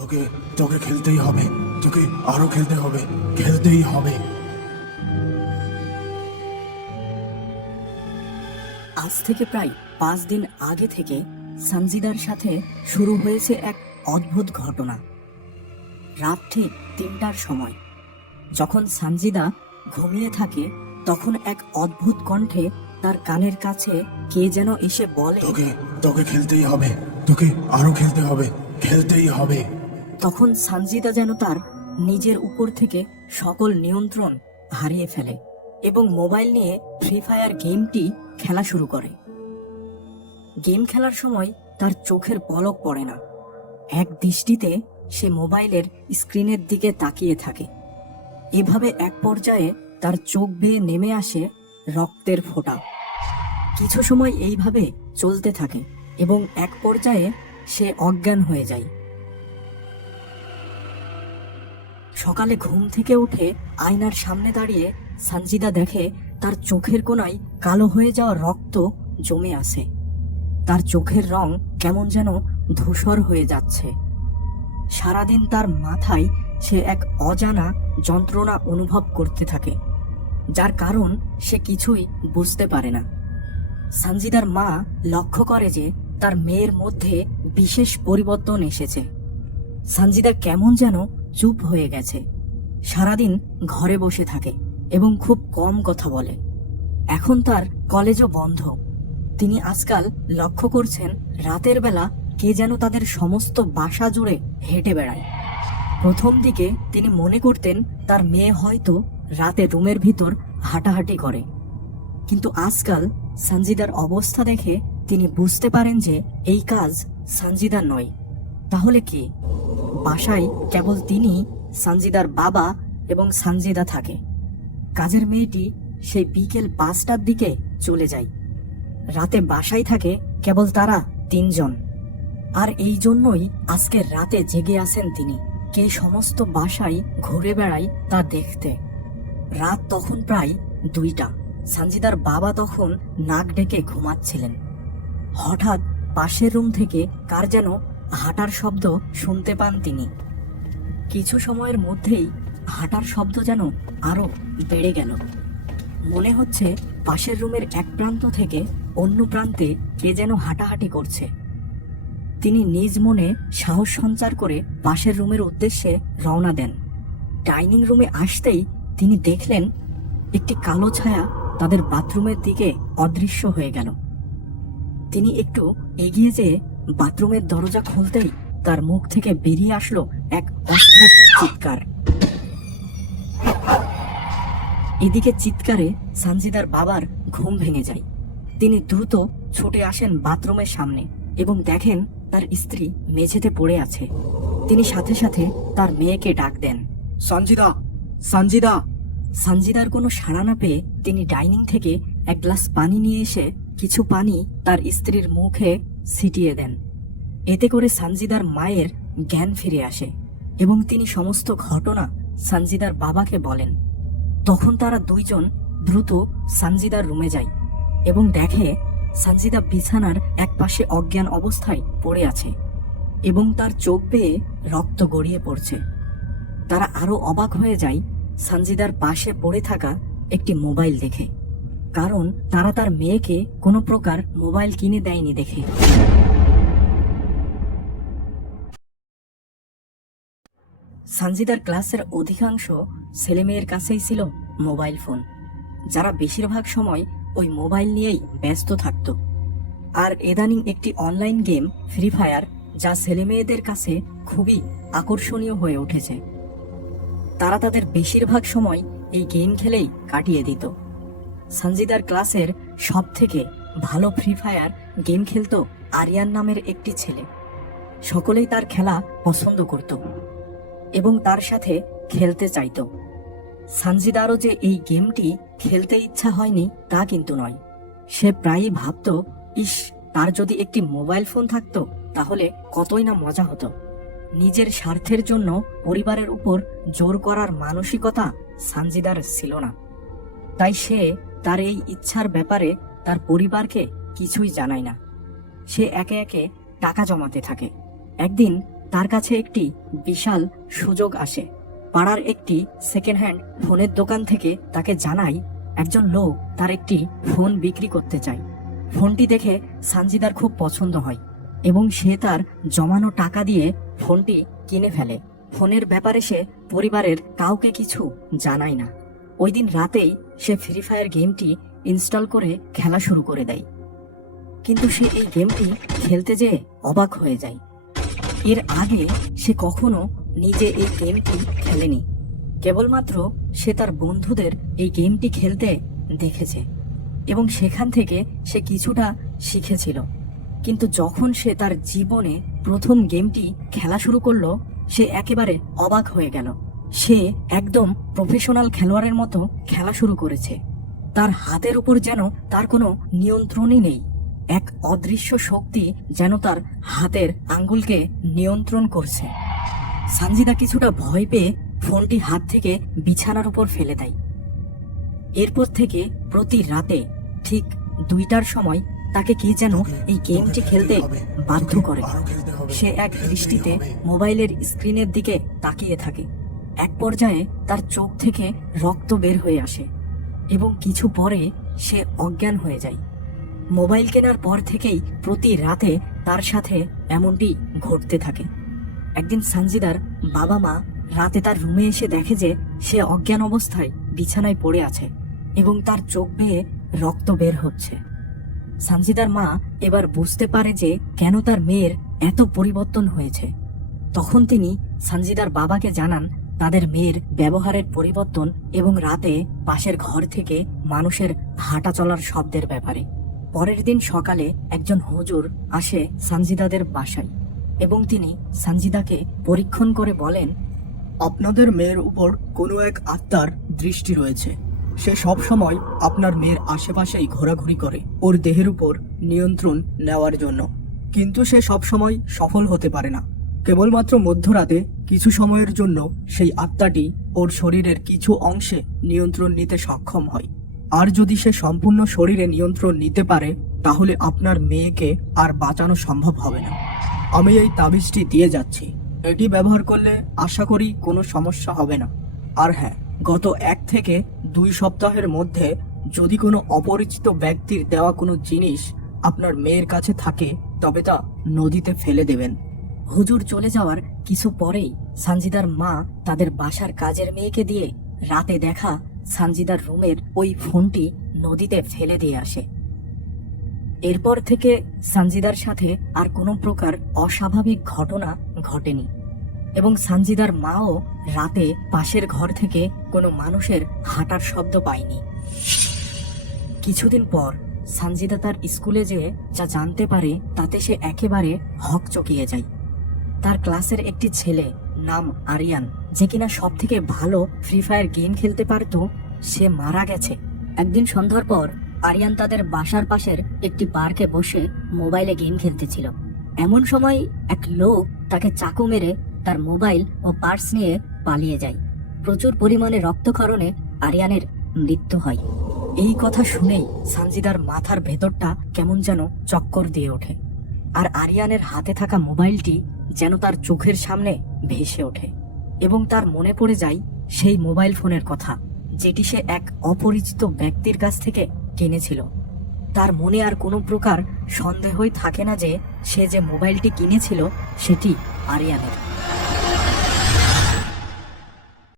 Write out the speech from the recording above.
তোকে তোকে খেলতেই হবে। তোকে আরও খেলতে হবে। খেলতেই হবে। আজ থেকে প্রায় পাঁচ দিন আগে থেকে সঞ্জিদার সাথে শুরু হয়েছে এক অদ্ভুত ঘটনা। রাত ঠিক তিনটার সময়। যখন সানজিদা ঘুমিয়ে থাকে তখন এক অদ্ভুত কণ্ঠে তার কানের কাছে কে যেন এসে বলে তোকে তোকে খেলতেই হবে। তোকে আরও খেলতে হবে। খেলতেই হবে। তখন সানজিদা যেন তার নিজের উপর থেকে সকল নিয়ন্ত্রণ হারিয়ে ফেলে এবং মোবাইল নিয়ে ফ্রি ফায়ার গেমটি খেলা শুরু করে। গেম খেলার সময় তার চোখের পলক পড়ে না। এক দৃষ্টিতে সে মোবাইলের স্ক্রিনের দিকে তাকিয়ে থাকে। এভাবে এক পর্যায়ে তার চোখ বেয়ে নেমে আসে রক্তের ফোঁটা। কিছু সময় এইভাবে চলতে থাকে এবং এক পর্যায়ে সে অজ্ঞান হয়ে যায়। সকালে ঘুম থেকে উঠে আয়নার সামনে দাঁড়িয়ে সানজিদা দেখে তার চোখের কোনায় কালো হয়ে যাওয়া রক্ত জমে আছে তার চোখের রং কেমন যেন ধূসর হয়ে যাচ্ছে। সারাদিন তার মাথায় সে এক অজানা যন্ত্রণা অনুভব করতে থাকে, যার কারণ সে কিছুই বুঝতে পারে না। সানজিদার মা লক্ষ্য করে যে তার মেয়ের মধ্যে বিশেষ পরিবর্তন এসেছে। সানজিদা কেমন যেন চুপ হয়ে গেছে। সারাদিন ঘরে বসে থাকে এবং খুব কম কথা বলে। এখন তার কলেজও বন্ধ। তিনি আজকাল লক্ষ্য করছেন রাতের বেলা কে যেন তাদের সমস্ত বাসা জুড়ে হেঁটে বেড়ায়। প্রথম দিকে তিনি মনে করতেন তার মেয়ে হয়তো রাতে রুমের ভিতর হাঁটাহাঁটি করে। কিন্তু আজকাল সঞ্জিদার অবস্থা দেখে তিনি বুঝতে পারেন যে এই কাজ সঞ্জিদার নয়। তাহলে কি? বাসায় কেবল তিনি সঞ্জিদার বাবা এবং সঞ্জিদা থাকে। কাজের মেয়েটি সেই বিকেল পাঁচটার দিকে চলে যায়। রাতে বাসায় থাকে কেবল তারা তিনজন। আর এই জন্যই আজকে রাতে জেগে আসেন তিনি। কে সমস্ত বাসায় ঘুরে বেড়ায় তা দেখতে। রাত তখন প্রায় দুইটা। সঞ্জিদার বাবা তখন নাক ডেকে ঘুমাচ্ছিলেন। হঠাৎ পাশের রুম থেকে কার যেন হাঁটার শব্দ শুনতে পান তিনি। কিছু সময়ের মধ্যেই হাঁটার শব্দ যেন আরও বেড়ে গেল। মনে হচ্ছে পাশের রুমের এক প্রান্ত থেকে অন্য প্রান্তে কে যেন হাঁটাহাঁটি করছে। তিনি নিজ মনে সাহস সঞ্চার করে পাশের রুমের উদ্দেশ্যে রওনা দেন। ডাইনিং রুমে আসতেই তিনি দেখলেন একটি কালো ছায়া তাদের বাথরুমের দিকে অদৃশ্য হয়ে গেল। তিনি একটু এগিয়ে যেয়ে বাথরুমের দরজা খুলতেই তার মুখ থেকে বেরিয়ে আসলো এক অদ্ভুত চিৎকার। এদিকে চিৎকারে সানজিদার বাবার ঘুম ভেঙে যায়। তিনি দ্রুত ছুটে আসেন বাথরুমের সামনে এবং দেখেন তার স্ত্রী মেঝেতে পড়ে আছে। তিনি সাথে সাথে তার মেয়েকে ডাক দেন সঞ্জিদা সঞ্জিদা সঞ্জিদার কোনো সাড়া না পেয়ে তিনি ডাইনিং থেকে এক গ্লাস পানি নিয়ে এসে কিছু পানি তার স্ত্রীর মুখে ছিটিয়ে দেন। এতে করে সানজিদার মায়ের জ্ঞান ফিরে আসে এবং তিনি সমস্ত ঘটনা সানজিদার বাবাকে বলেন। তখন তারা দুইজন দ্রুত সানজিদার রুমে যায় এবং দেখে সানজিদা বিছানার এক পাশে অজ্ঞান অবস্থায় পড়ে আছে এবং তার চোখ বেয়ে রক্ত গড়িয়ে পড়ছে। তারা আরও অবাক হয়ে যায় সানজিদার পাশে পড়ে থাকা একটি মোবাইল দেখে। কারণ তারা তার মেয়েকে কোনো প্রকার মোবাইল কিনে দেয়নি দেখে। সানজিদার ক্লাসের অধিকাংশ ছেলেমেয়ের কাছেই ছিল মোবাইল ফোন। যারা বেশিরভাগ সময় ওই মোবাইল নিয়েই ব্যস্ত থাকত। আর এদানিং একটি অনলাইন গেম, ফ্রি ফায়ার, যা ছেলেমেয়েদের কাছে খুবই আকর্ষণীয় হয়ে উঠেছে। তারা তাদের বেশিরভাগ সময় এই গেম খেলেই কাটিয়ে দিত। সঞ্জিদার ক্লাসের সব থেকে ভালো ফ্রি ফায়ার গেম খেলতো আরিয়ান নামের একটি ছেলে। সকলেই তার খেলা পছন্দ করত এবং তার সাথে খেলতে চাইতো। সানজিদারও যে এই গেমটি খেলতে ইচ্ছা হয়নি তা কিন্তু নয়। সে প্রায়ই ভাবতো, ইস, তার যদি একটি মোবাইল ফোন থাকতো, তাহলে কতই না মজা হতো। নিজের স্বার্থের জন্য পরিবারের উপর জোর করার মানসিকতা সানজিদার ছিল না। তাই সে তার এই ইচ্ছার ব্যাপারে তার পরিবারকে কিছুই জানায় না। সে একে একে টাকা জমাতে থাকে। একদিন তার কাছে একটি বিশাল সুযোগ আসে। পাড়ার একটি সেকেন্ড হ্যান্ড ফোনের দোকান থেকে তাকে জানায় একজন লোক তার একটি ফোন বিক্রি করতে চায়। ফোনটি দেখে সানজিদার খুব পছন্দ হয় এবং সে তার জমানো টাকা দিয়ে ফোনটি কিনে ফেলে। ফোনের ব্যাপারে সে পরিবারের কাউকে কিছু জানায় না। ওই দিন রাতেই সে ফ্রি ফায়ার গেমটি ইনস্টল করে খেলা শুরু করে দেয়। কিন্তু সে এই গেমটি খেলতে যেয়ে অবাক হয়ে যায়। এর আগে সে কখনো নিজে এই গেমটি খেলেনি। কেবলমাত্র সে তার বন্ধুদের এই গেমটি খেলতে দেখেছে এবং সেখান থেকে সে কিছুটা শিখেছিল। কিন্তু যখন সে তার জীবনে প্রথম গেমটি খেলা শুরু করল, সে একেবারে অবাক হয়ে গেল। সে একদম প্রফেশনাল খেলোয়াড়ের মতো খেলা শুরু করেছে। তার হাতের উপর যেন তার কোনো নিয়ন্ত্রণই নেই। এক অদৃশ্য শক্তি যেন তার হাতের আঙ্গুলকে নিয়ন্ত্রণ করছে। সানজিদা কিছুটা ভয় পেয়ে ফোনটি হাত থেকে বিছানার উপর ফেলে দেয়। এরপর থেকে প্রতি রাতে ঠিক দুইটার সময় তাকে কে যেন এই গেমটি খেলতে বাধ্য করে। সে এক দৃষ্টিতে মোবাইলের স্ক্রিনের দিকে তাকিয়ে থাকে। এক পর্যায়ে তার চোখ থেকে রক্ত বের হয়ে আসে এবং কিছু পরে সে অজ্ঞান হয়ে যায়। মোবাইল কেনার পর থেকেই প্রতি রাতে তার সাথে এমনটি ঘটতে থাকে। একদিন সানজিদার বাবা মা রাতে তার রুমে এসে দেখে যে সে অজ্ঞান অবস্থায় বিছানায় পড়ে আছে এবং তার চোখ বেয়ে রক্ত বের হচ্ছে। সানজিদার মা এবার বুঝতে পারে যে কেন তার মেয়ের এত পরিবর্তন হয়েছে। তখন তিনি সানজিদার বাবাকে জানান তাদের মেয়ের ব্যবহারের পরিবর্তন এবং রাতে পাশের ঘর থেকে মানুষের হাঁটা চলার শব্দের ব্যাপারে। পরের দিন সকালে একজন হুজুর আসে সানজিদাদের বাসায় এবং তিনি সানজিদাকে পরীক্ষণ করে বলেন, আপনাদের মেয়ের উপর কোনো এক আত্মার দৃষ্টি রয়েছে। সে সব সময় আপনার মেয়ের আশেপাশেই ঘোরাঘুরি করে। ওর দেহের উপর নিয়ন্ত্রণ নেওয়ার জন্য। কিন্তু সে সব সময় সফল হতে পারে না। কেবলমাত্র মধ্যরাতে কিছু সময়ের জন্য সেই আত্মাটি ওর শরীরের কিছু অংশে নিয়ন্ত্রণ নিতে সক্ষম হয়। আর যদি সে সম্পূর্ণ শরীরে নিয়ন্ত্রণ নিতে পারে, তাহলে আপনার মেয়েকে আর বাঁচানো সম্ভব হবে না। আমি এই তাবিজটি দিয়ে যাচ্ছি। এটি ব্যবহার করলে আশা করি কোনো সমস্যা হবে না। আর হ্যাঁ গত এক থেকে দুই সপ্তাহের মধ্যে যদি কোনো অপরিচিত ব্যক্তির দেওয়া কোনো জিনিস আপনার মেয়ের কাছে থাকে, তবে তা নদীতে ফেলে দেবেন। হুজুর চলে যাওয়ার কিছু পরেই সানজিদার মা তাদের বাসার কাজের মেয়েকে দিয়ে রাতে দেখা সানজিদার রুমের ওই ফোনটি নদীতে ফেলে দিয়ে আসে। এরপর থেকে সানজিদার সাথে আর কোনো প্রকার অস্বাভাবিক ঘটনা ঘটেনি এবং সানজিদার মাও রাতে পাশের ঘর থেকে কোনো মানুষের হাঁটার শব্দ পায়নি। কিছুদিন পর সানজিদা তার স্কুলে যেয়ে যা জানতে পারে তাতে সে একেবারে হক চকিয়ে যায়। তার ক্লাসের একটি ছেলে নাম আরিয়ান, যে কিনা সব থেকে ভালো ফ্রি ফায়ার গেম খেলতে পারত, সে মারা গেছে। একদিন সন্ধ্যার পর, আরিয়ান তাদের বাসার পাশের একটি পার্কে বসে মোবাইলে গেম খেলতেছিল। এমন সময় এক লোক তাকে চাকু মেরে তার মোবাইল ও পার্স নিয়ে পালিয়ে যায়। প্রচুর পরিমাণে রক্তক্ষরণে আরিয়ানের মৃত্যু হয়। এই কথা শুনেই সানজিদার মাথার ভেতরটা কেমন যেন চক্কর দিয়ে ওঠে। আর আরিয়ানের হাতে থাকা মোবাইলটি যেন তার চোখের সামনে ভেসে ওঠে এবং তার মনে পড়ে যায় সেই মোবাইল ফোনের কথা, যেটি সে এক অপরিচিত ব্যক্তির কাছ থেকে কিনেছিল। তার মনে আর কোনো প্রকার সন্দেহই থাকে না যে সে যে মোবাইলটি কিনেছিল, সেটি আরিয়ানের।